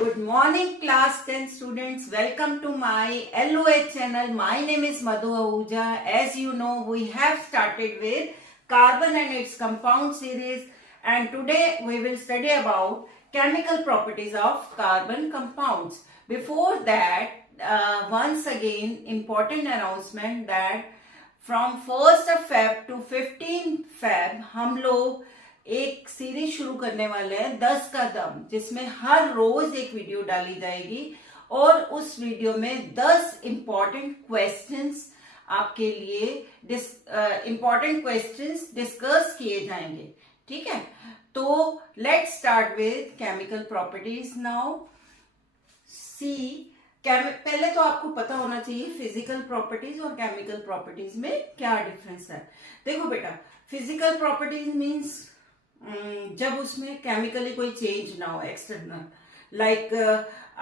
Good morning class 10 students. Welcome to my LOH channel. My name is Madhu Ahuja. As you know, we have started with carbon and its compound series, and today we will study about chemical properties of carbon compounds. Before that, once again important announcement that from 1st of Feb to 15 Feb हम लोग एक series शुरू करने वाले हैं 10 का दम, जिसमें हर रोज एक वीडियो डाली जाएगी और उस वीडियो में 10 इंपॉर्टेंट क्वेश्चंस आपके लिए इंपॉर्टेंट क्वेश्चंस डिस्कस किए जाएंगे. ठीक है, तो let's start with chemical properties. Now see, पहले तो आपको पता होना चाहिए फिजिकल प्रॉपर्टीज और केमिकल प्रॉपर्टीज में क्या डिफरेंस है. देखो बेटा, फिजिकल प्रॉपर्टीज मीन्स जब उसमें केमिकली कोई चेंज ना हो एक्सटर्नल, लाइक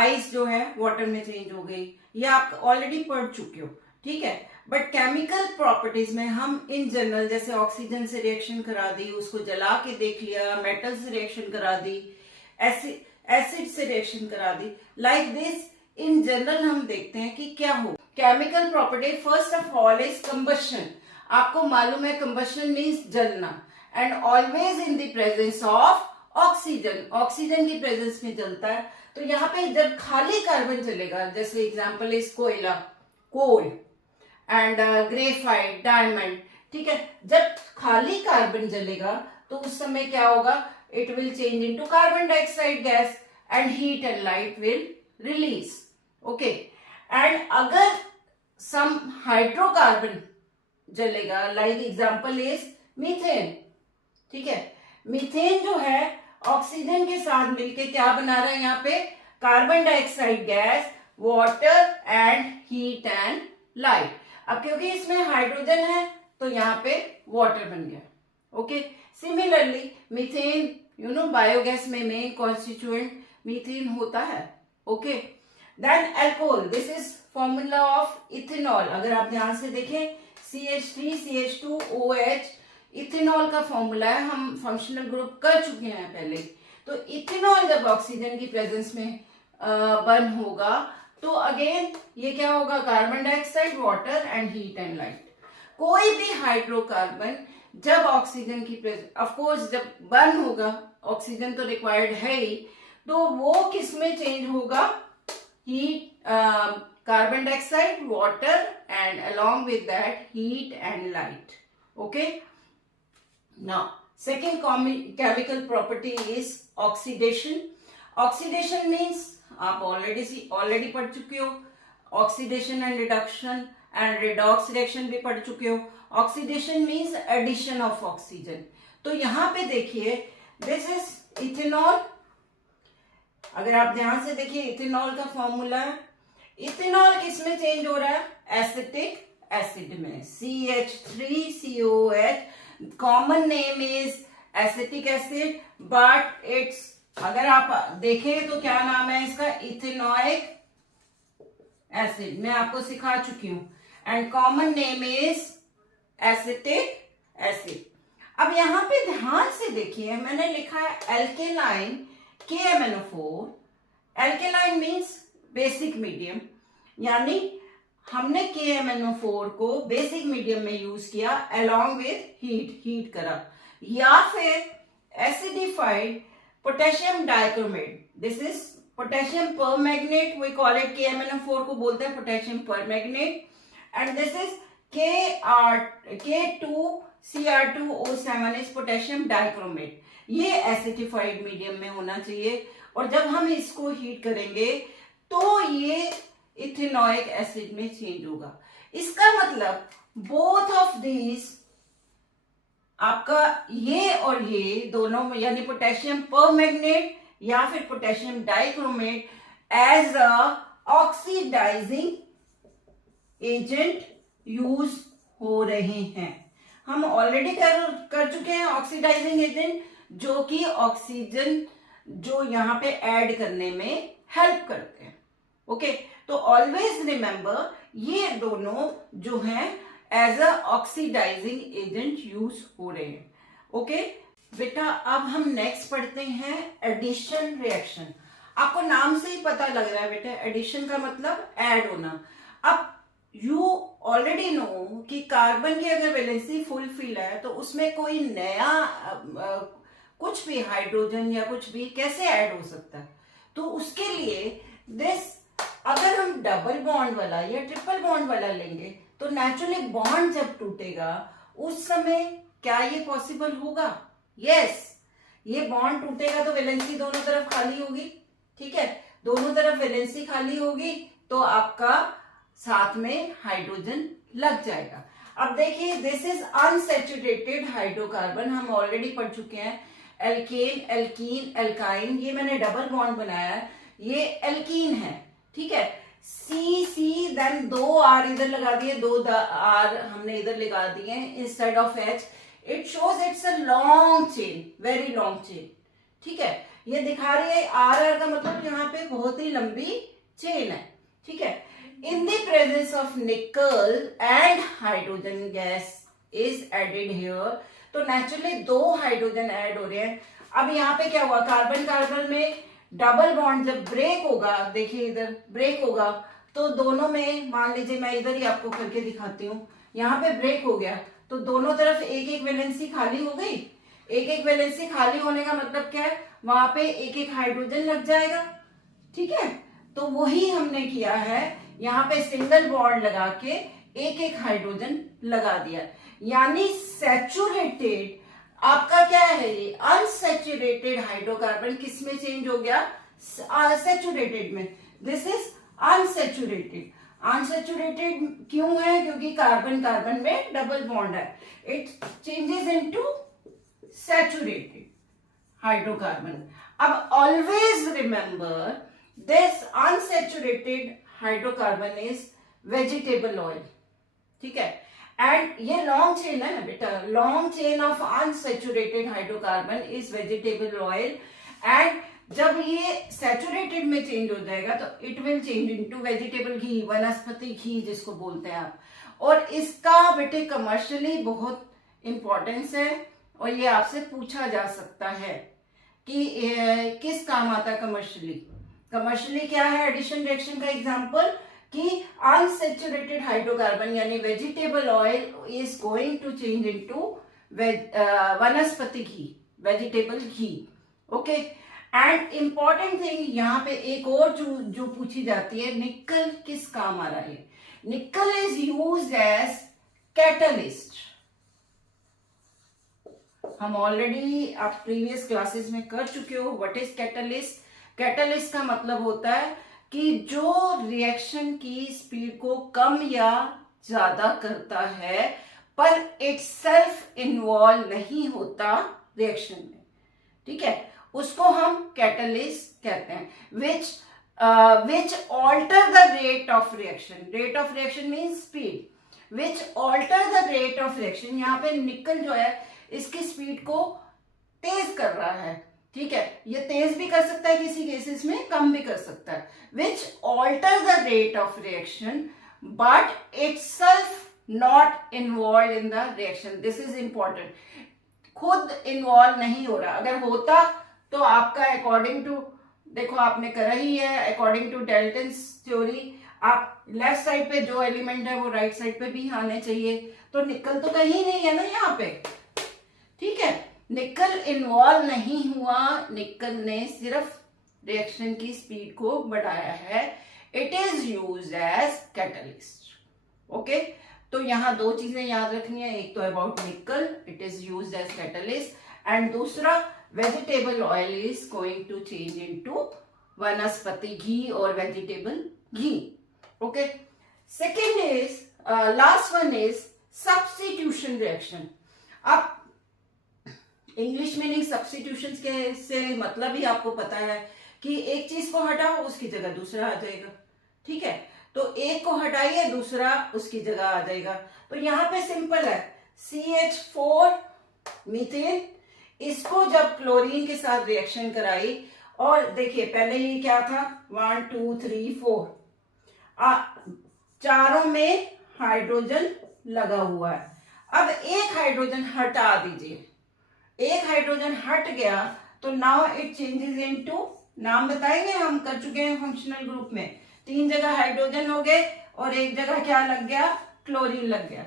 आइस जो है वाटर में चेंज हो गई, ये आप ऑलरेडी पढ़ चुके हो. ठीक है, बट केमिकल प्रॉपर्टीज में हम इन जनरल जैसे ऑक्सीजन से रिएक्शन करा दी, उसको जला के देख लिया, मेटल से रिएक्शन करा दी, एसिड से रिएक्शन करा दी, लाइक दिस इन जनरल हम देखते हैं कि क्या हो. Chemical property first of all is combustion. आपको मालूम है कंबशन मीन्स जलना, and always in the presence of oxygen. Oxygen की प्रेजेंस में जलता है. तो यहाँ पे जब खाली कार्बन चलेगा, जैसे एग्जांपल इज कोयला, कोल एंड ग्रेफाइट, डायमंड. ठीक है, जब खाली कार्बन जलेगा तो उस समय क्या होगा, it will change into carbon dioxide gas and heat and light will release. Okay, and अगर सम हाइड्रोकार्बन जलेगा, लाइक एग्जांपल इज मीथेन. ठीक है, मीथेन जो है ऑक्सीजन के साथ मिलके क्या बना रहा है, यहाँ पे carbon dioxide gas, water and heat and light. अब क्योंकि इसमें हाइड्रोजन है तो यहाँ पे वाटर बन गया. Okay, similarly methane, you know, biogas में मेन कॉन्स्टिट्यूएंट मीथेन होता है. Okay, then alcohol, this is formula of ethanol. अगर आप ध्यान से देखें, CH3 CH2OH इथेनॉल का फॉर्मूला है. हम फंक्शनल ग्रुप कर चुके हैं पहले. तो इथेनॉल जब ऑक्सीजन की प्रेजेंस में बर्न होगा तो अगेन ये क्या होगा, carbon dioxide, water and heat and light. कोई भी हाइड्रोकार्बन जब ऑक्सीजन की प्रेजेंस, ऑफ कोर्स जब बर्न होगा, ऑक्सीजन तो रिक्वायर्ड है ही, तो वो किस में चेंज होगा, heat, carbon dioxide, water and along with that heat and light. Okay, now second chemical property is oxidation. Oxidation means आप ऑलरेडी पढ़ चुके हो. Oxidation and reduction and redox reaction भी पढ़ चुके हो. Oxidation means addition of oxygen. तो यहां पे देखिए, दिस इज इथेनॉल. अगर आप ध्यान से देखिए, इथेनॉल का फॉर्मूला है. इथेनॉल किस में चेंज हो रहा है, एसिटिक एसिड में, CH3COH. Common name is acetic acid, but it's, अगर आप देखें तो क्या नाम है इसका, इथेनोइक एसिड. मैं आपको सिखा चुकी हूं. And common name is acetic acid. अब यहां पे ध्यान से देखिए, मैंने लिखा है alkaline KMnO4. Alkaline means basic medium, यानी हमने KMnO4 को बेसिक मीडियम में यूज किया along with हीट करा. या फिर acidified potassium dichromate, this is potassium permanganate, we call it, KMnO4 को बोलते हैं potassium permanganate. And this is K2Cr2O7 is potassium dichromate. ये एसिडिफाइड मीडियम में होना चाहिए, और जब हम इसको हीट करेंगे तो ये इथेनोइक एसिड में चेंज होगा. इसका मतलब बोथ ऑफ दीज, आपका ये और ये दोनों में, यानी पोटेशियम परमैग्नेट या फिर potassium dichromate, as a oxidizing agent use हो रहे हैं. हम ऑलरेडी कर चुके हैं ऑक्सीडाइजिंग एजेंट, जो कि ऑक्सीजन जो यहाँ पे ऐड करने में हेल्प करते हैं. ओके, तो ऑलवेज रिमेंबर, ये दोनों जो हैं as a oxidizing agent use हो रहे हैं. ओके बेटा, अब हम नेक्स्ट पढ़ते हैं एडिशन रिएक्शन. आपको नाम से ही पता लग रहा है बेटा, एडिशन का मतलब ऐड होना। अब यू ऑलरेडी नो कि कार्बन की अगर वैलेंसी फुलफिल है तो उसमें कोई नया कुछ भी हाइड्रोजन या कुछ भी कैसे ऐड हो सकता है। तो उसके लिए दिस, अगर हम डबल बॉन्ड वाला या ट्रिपल बॉन्ड वाला लेंगे तो नेचुरली बॉन्ड जब टूटेगा उस समय क्या ये पॉसिबल होगा? यस, ये बॉन्ड टूटेगा तो वैलेंसी दोनों तरफ खाली होगी। ठीक है, दोनों तरफ वैलेंसी खाली होगी तो आपका साथ में हाइड्रोजन लग जाएगा। अब देखिए, दिस इज अनसैचुरेटेड हाइड्रोकार्बन, हम ऑलरेडी पढ़ चुके हैं। एल्केन, एल्कीन, एल्काइन, ये मैंने डबल बॉन्ड बनाया है, ये एल्कीन है। ठीक है, सी सी, देन 2 आर इधर लगा दिए, 2 आर हमने इधर लगा दिए instead of H. It shows it's a long chain, very long chain. ठीक है, ये दिखा रही है आर आर का मतलब यहाँ पे बहुत ही लंबी चेन है। ठीक है, in the presence of nickel and hydrogen gas is added here, तो नेचुरली 2 हाइड्रोजन ऐड हो रहे हैं। अब यहाँ पे क्या हुआ, कार्बन कार्बन में डबल बॉन्ड जब ब्रेक होगा, देखिए इधर ब्रेक होगा तो दोनों में, मान लीजिए मैं इधर ही आपको करके दिखाती हूँ, यहाँ पे ब्रेक हो गया तो दोनों तरफ एक एक वैलेंसी खाली हो गई। एक एक वैलेंसी खाली होने का मतलब क्या है, वहां पे एक एक हाइड्रोजन लग जाएगा। ठीक है, तो वही हमने किया है, यहाँ पे सिंगल बॉन्ड लगा के एक एक हाइड्रोजन लगा दिया, यानी सैचुरेटेड आपका क्या है, ये अनसैचुरेटेड हाइड्रोकार्बन किस में चेंज हो गया, सैचुरेटेड में। This is unsaturated. अनसैचुरेटेड क्यों है, क्योंकि कार्बन कार्बन में डबल बॉन्ड है, it changes into saturated hydrocarbon. अब always remember this unsaturated hydrocarbon is vegetable oil. ठीक है, एंड ये लॉन्ग चेन है बेटा, long chain of unsaturated hydrocarbon is vegetable oil. And जब ये सैचुरेटेड में चेंज हो जाएगा तो it will change into vegetable ghee, vanaspati ghee जिसको बोलते हैं आप। और इसका बेटे कमर्शियली बहुत इंपॉर्टेंस है और ये आपसे पूछा जा सकता है कि किस काम आता है कमर्शियली। कमर्शियली क्या है, एडिशन रिएक्शन का एग्जांपल कि अनसैचुरेटेड हाइड्रोकार्बन यानी vegetable oil is going to change into vanaspati ghee, vegetable ghee. Okay, and important thing यहाँ पे एक और जो पूछी जाती है, निकल किस काम आ रहा है। निकल इज यूज्ड एज कैटलिस्ट। हम ऑलरेडी आप प्रीवियस क्लासेस में कर चुके हो व्हाट इज कैटलिस्ट। कैटलिस्ट का मतलब होता है कि जो रिएक्शन की स्पीड को कम या ज्यादा करता है पर इटसेल्फ इन्वॉल्व नहीं होता रिएक्शन में। ठीक है, उसको हम कैटलिस्ट कहते हैं, which alter the rate of reaction. Rate of reaction means speed. Which alter the rate of reaction. यहाँ पे निकल जो है इसकी स्पीड को तेज कर रहा है। ठीक है, ये तेज भी कर सकता है, किसी केसेस में कम भी कर सकता है। Which alter the rate of reaction but itself not involved in the reaction. This is important. खुद इन्वॉल्व नहीं हो रहा, अगर होता तो आपका अकॉर्डिंग टू, देखो आपने करा ही है, अकॉर्डिंग टू डाल्टन्स थ्योरी आप लेफ्ट साइड पे जो एलिमेंट है वो राइट साइड पे भी आने चाहिए, तो निकल तो कहीं नहीं है ना यहाँ पे। ठीक है, निकल इन्वॉल्व नहीं हुआ, निकल ने सिर्फ रिएक्शन की स्पीड को बढ़ाया है। It is used as catalyst. Okay, तो यहाँ 2 चीजें याद रखनी है, एक तो about nickel, it is used as catalyst, and दूसरा vegetable oil is going to change into vanaspati ghee और vegetable ghee. Okay, second is last one is substitution reaction. अब इंग्लिश मीनिंग सब्स्टिट्यूशन के से मतलब ही आपको पता है कि एक चीज को हटाओ उसकी जगह दूसरा आ जाएगा। ठीक है, तो एक को हटाइए दूसरा उसकी जगह आ जाएगा। तो यहाँ पे सिंपल है, CH4 मीथेन, इसको जब क्लोरीन के साथ रिएक्शन कराई और देखिए पहले ये क्या था 1 2 3 4 चारों में हाइड्रोजन लगा हुआ है। अब एक हाइड्रोजन हटा दीजिए, एक हाइड्रोजन हट गया तो नाउ इट चेंजेस इनटू नाम बताएंगे, हम कर चुके हैं फंक्शनल ग्रुप में। 3 जगह हाइड्रोजन हो गए और 1 जगह क्या लग गया, क्लोरीन लग गया।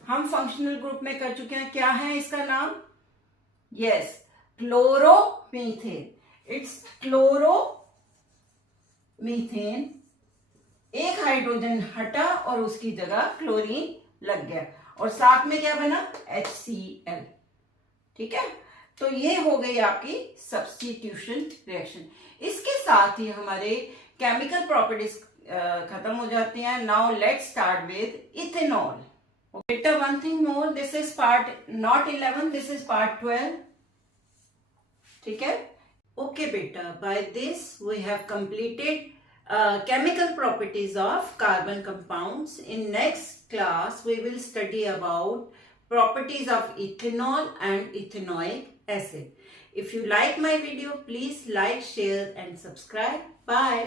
हम फंक्शनल ग्रुप में कर चुके हैं। क्या है इसका नाम? Yes, chloromethane. It's chloromethane. एक हाइड्रोजन हटा और उसकी जगह क्लोरीन लग गया और साथ में क्या बना, HCl। ठीक है, तो ये हो गई आपकी सब्स्टिट्यूशन रिएक्शन। इसके साथ ही हमारे केमिकल प्रॉपर्टीज खत्म हो जाती हैं। Now let's start with ethanol. बेटा, one thing more, this is part not 11, this is part 12। ठीक है, ओके बेटा, by this we have completed chemical properties of carbon compounds. In next class we will study about properties of ethanol and ethanoic acid. If you like my video, please like, share and subscribe. Bye.